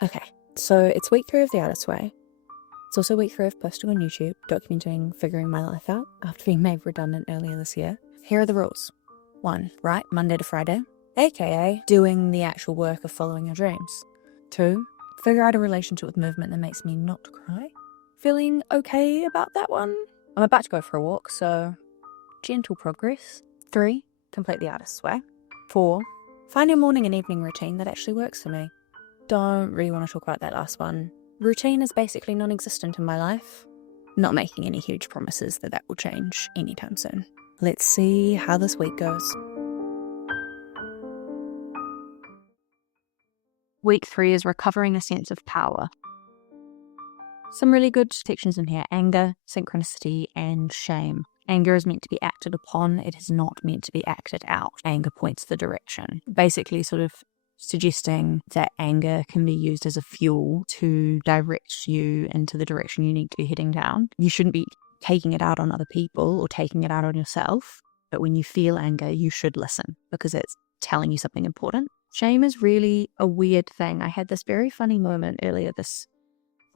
Okay, so it's week 3 of the artist's way. It's also week 3 of posting on YouTube, documenting figuring my life out after being made redundant earlier this year. Here are the rules. 1. Write Monday to Friday, aka doing the actual work of following your dreams. 2. Figure out a relationship with movement that makes me not cry. Feeling okay about that one? I'm about to go for a walk, so gentle progress. 3. Complete the artist's way. 4. Find a morning and evening routine that actually works for me. Don't really want to talk about that last one. Routine is basically non-existent in my life. Not making any huge promises that will change anytime soon. Let's see how this week goes. Week 3 is recovering a sense of power. Some really good sections in here: anger, synchronicity, and shame. Anger is meant to be acted upon. It is not meant to be acted out. Anger points the direction. Basically sort of suggesting that anger can be used as a fuel to direct you into the direction you need to be heading down. You shouldn't be taking it out on other people or taking it out on yourself. But when you feel anger, you should listen because it's telling you something important. Shame is really a weird thing. I had this very funny moment earlier this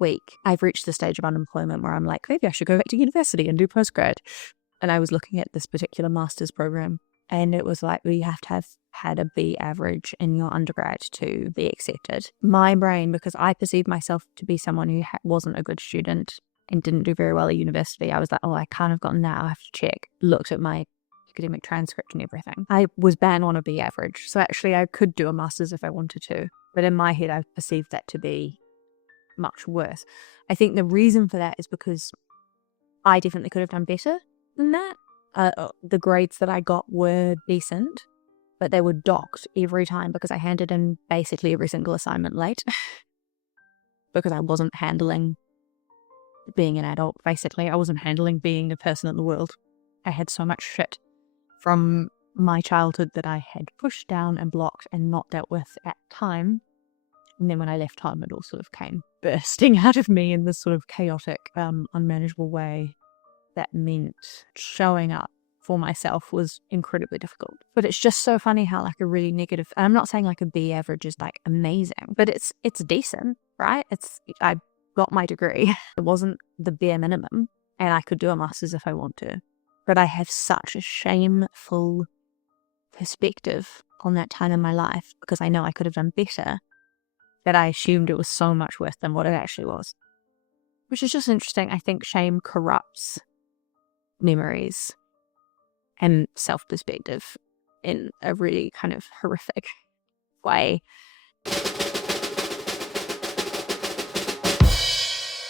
week. I've reached the stage of unemployment where I'm like, maybe I should go back to university and do postgrad. And I was looking at this particular master's program, and it was like, well, you have to have had a B average in your undergrad to be accepted. My brain, because I perceived myself to be someone who wasn't a good student and didn't do very well at university, I was like, oh, I can't have gotten that. I have to check. Looked at my academic transcript and everything. I was bang on a B average. So actually I could do a master's if I wanted to. But in my head, I perceived that to be much worse. I think the reason for that is because I definitely could have done better than that. The grades that I got were decent, but they were docked every time because I handed in basically every single assignment late because I wasn't handling being an adult, basically. I wasn't handling being a person in the world. I had so much shit from my childhood that I had pushed down and blocked and not dealt with at time. And then when I left home, it all sort of came bursting out of me in this sort of chaotic, unmanageable way. That meant showing up for myself was incredibly difficult. But it's just so funny how like a really negative, and I'm not saying like a B average is like amazing, but it's decent, right? I got my degree. It wasn't the bare minimum, and I could do a master's if I want to. But I have such a shameful perspective on that time in my life because I know I could have done better, that I assumed it was so much worse than what it actually was. Which is just interesting. I think shame corrupts memories and self-perspective in a really kind of horrific way.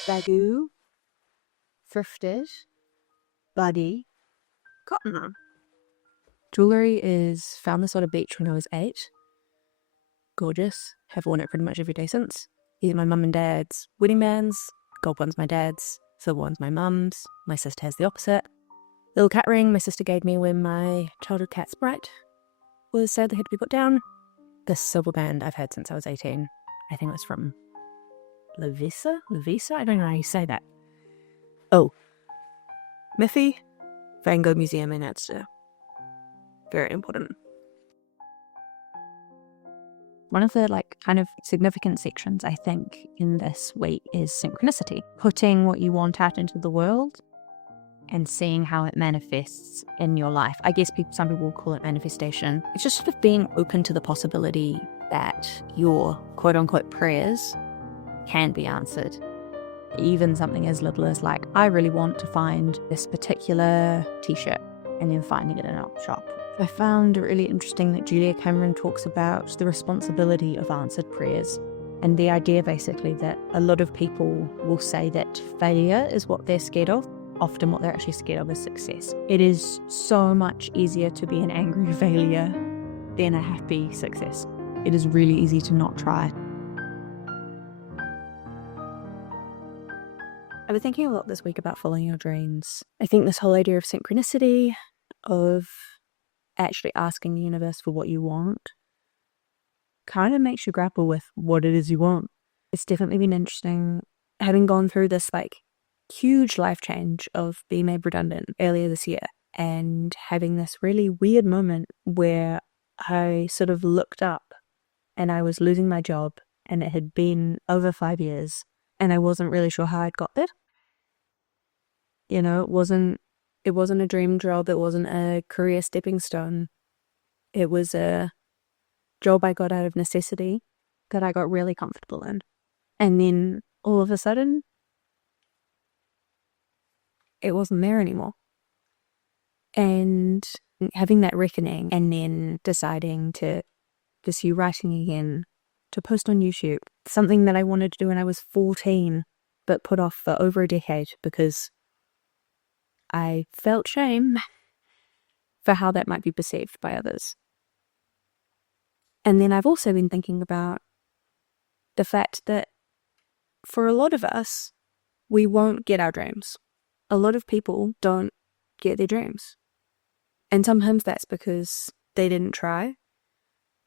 Bagoo, thrifted, buddy, cotton. Jewellery is found this on a beach when I was 8. Gorgeous. Have worn it pretty much every day since. These are my mum and dad's wedding bands. Gold one's my dad's, silver one's my mum's. My sister has the opposite. Little cat ring my sister gave me when my childhood cat Sprite was sadly had to be put down. This silver band I've had since I was 18. I think it was from Levisa? I don't know how you say that. Oh, Miffy, Van Gogh Museum in Edster. Very important. One of the like kind of significant sections I think in this week is synchronicity. Putting what you want out into the world and seeing how it manifests in your life. I guess some people will call it manifestation. It's just sort of being open to the possibility that your quote-unquote prayers can be answered. Even something as little as like, I really want to find this particular t-shirt, and then finding it in an op shop. I found it really interesting that Julia Cameron talks about the responsibility of answered prayers, and the idea basically that a lot of people will say that failure is what they're scared of. Often what they're actually scared of is success. It is so much easier to be an angry failure than a happy success. It is really easy to not try. I've been thinking a lot this week about following your dreams. I think this whole idea of synchronicity, of actually asking the universe for what you want, kind of makes you grapple with what it is you want. It's definitely been interesting having gone through this like huge life change of being made redundant earlier this year and having this really weird moment where I sort of looked up and I was losing my job and it had been over 5 years, and I wasn't really sure how I'd got there. You know, it wasn't a dream job, it wasn't a career stepping stone. It was a job I got out of necessity that I got really comfortable in. And then all of a sudden, it wasn't there anymore. And having that reckoning and then deciding to pursue writing again, to post on YouTube, something that I wanted to do when I was 14, but put off for over a decade because I felt shame for how that might be perceived by others. And then I've also been thinking about the fact that for a lot of us, we won't get our dreams. A lot of people don't get their dreams. And sometimes that's because they didn't try.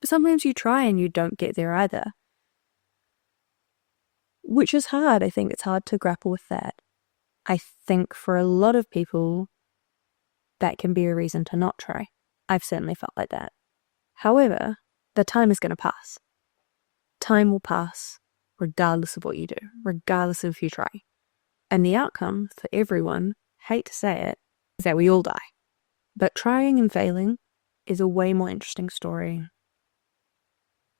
But sometimes you try and you don't get there either. Which is hard. I think it's hard to grapple with that. I think for a lot of people, that can be a reason to not try. I've certainly felt like that. However, the time is going to pass. Time will pass regardless of what you do, regardless of if you try. And the outcome for everyone, hate to say it, is that we all die. But trying and failing is a way more interesting story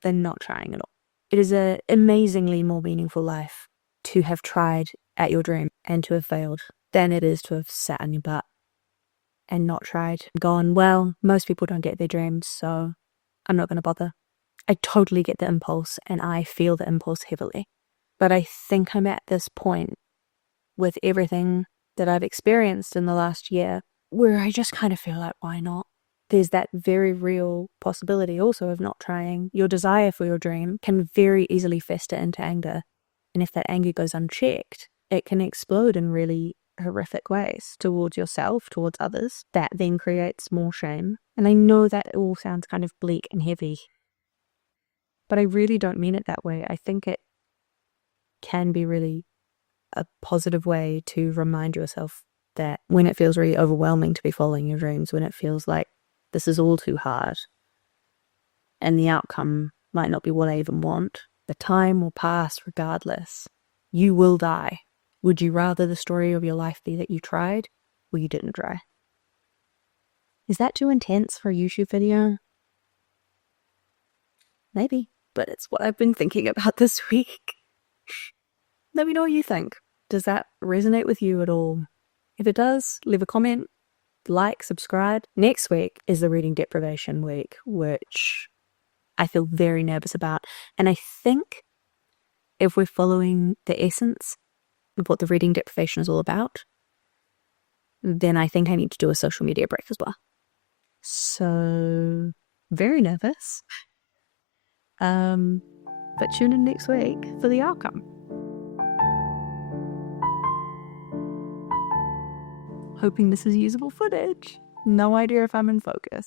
than not trying at all. It is an amazingly more meaningful life to have tried at your dream and to have failed than it is to have sat on your butt and not tried. Gone, well, most people don't get their dreams, so I'm not going to bother. I totally get the impulse and I feel the impulse heavily. But I think I'm at this point with everything that I've experienced in the last year where I just kind of feel like, why not? There's that very real possibility also of not trying. Your desire for your dream can very easily fester into anger. And if that anger goes unchecked, it can explode in really horrific ways towards yourself, towards others. That then creates more shame. And I know that all sounds kind of bleak and heavy, but I really don't mean it that way. I think it can be really a positive way to remind yourself that when it feels really overwhelming to be following your dreams, when it feels like this is all too hard and the outcome might not be what I even want, the time will pass regardless. You will die. Would you rather the story of your life be that you tried or you didn't try? Is that too intense for a YouTube video? Maybe, but it's what I've been thinking about this week. Let me know what you think. Does that resonate with you at all? If it does, leave a comment, like, subscribe. Next week is the reading deprivation week, which I feel very nervous about. And I think if we're following the essence of what the reading deprivation is all about, then I think I need to do a social media break as well. So, very nervous. But tune in next week for the outcome. Hoping this is usable footage. No idea if I'm in focus.